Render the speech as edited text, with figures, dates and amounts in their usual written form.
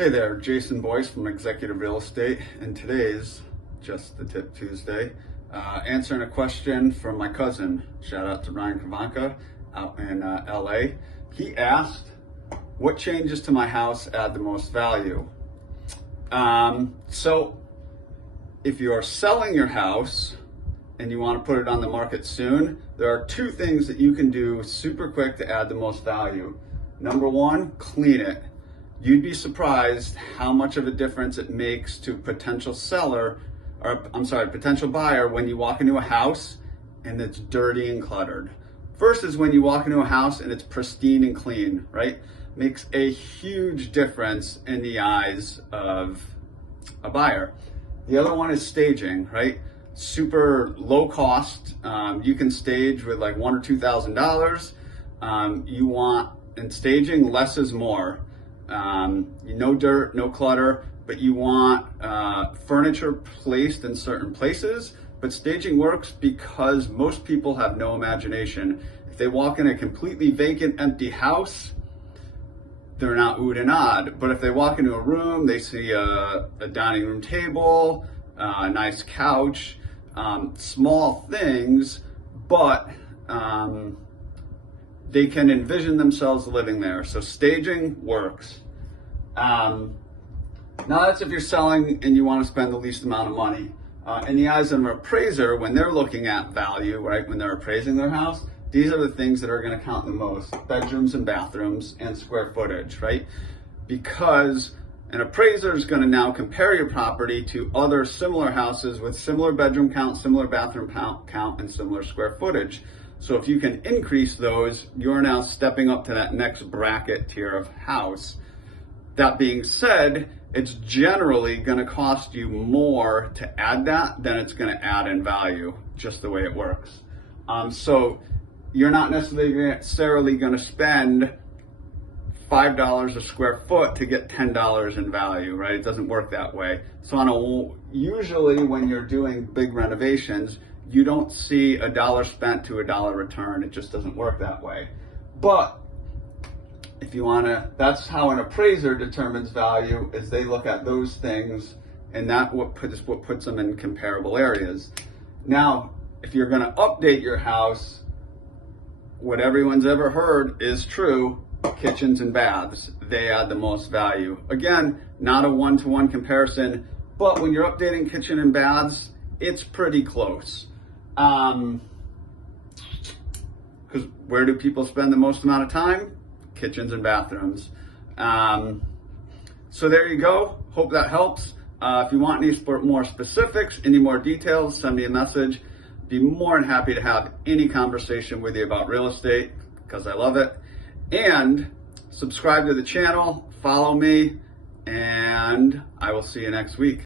Hey there, Jason Boice from Executive Real Estate, and today's Just the Tip Tuesday. Answering a question from my cousin. Shout out to Ryan Kavanka out in LA. He asked, what changes to my house add the most value? So if you're selling your house and you want to put it on the market soon, there are two things that you can do super quick to add the most value. Number one, clean it. You'd be surprised how much of a difference it makes to potential buyer when you walk into a house and it's dirty and cluttered versus when you walk into a house and it's pristine and clean, right? Makes a huge difference in the eyes of a buyer. The other one is staging, right? Super low cost. You can stage with like $1,000 or $2,000. You want, in staging, less is more. No dirt, no clutter, but you want furniture placed in certain places. But staging works because most people have no imagination. If they walk in a completely vacant, empty house, they're not oohed and awed. But if they walk into a room, they see a dining room table, a nice couch, small things, but they can envision themselves living there. So staging works. Now that's if you're selling and you want to spend the least amount of money. In the eyes of an appraiser, when they're looking at value, right, when they're appraising their house, these are the things that are going to count the most: bedrooms and bathrooms and square footage, right? Because an appraiser is going to now compare your property to other similar houses with similar bedroom count, similar bathroom count, and similar square footage. So if you can increase those, you're now stepping up to that next bracket tier of house. That being said, it's generally going to cost you more to add that than it's going to add in value, just the way it works. So you're not necessarily going to spend $5 a square foot to get $10 in value, right? It doesn't work that way. So usually when you're doing big renovations, you don't see $1 spent to $1 return. It just doesn't work that way. But if you want to, that's how an appraiser determines value, is they look at those things, and that's what puts them in comparable areas. Now, if you're going to update your house, what everyone's ever heard is true: kitchens and baths, they add the most value. Again, not a one-to-one comparison, but when you're updating kitchen and baths, it's pretty close. Because where do people spend the most amount of time? Kitchens and bathrooms. So there you go. Hope that helps. If you want any more specifics, any more details, send me a message. Be more than happy to have any conversation with you about real estate, because I love it. And subscribe to the channel, follow me, and I will see you next week.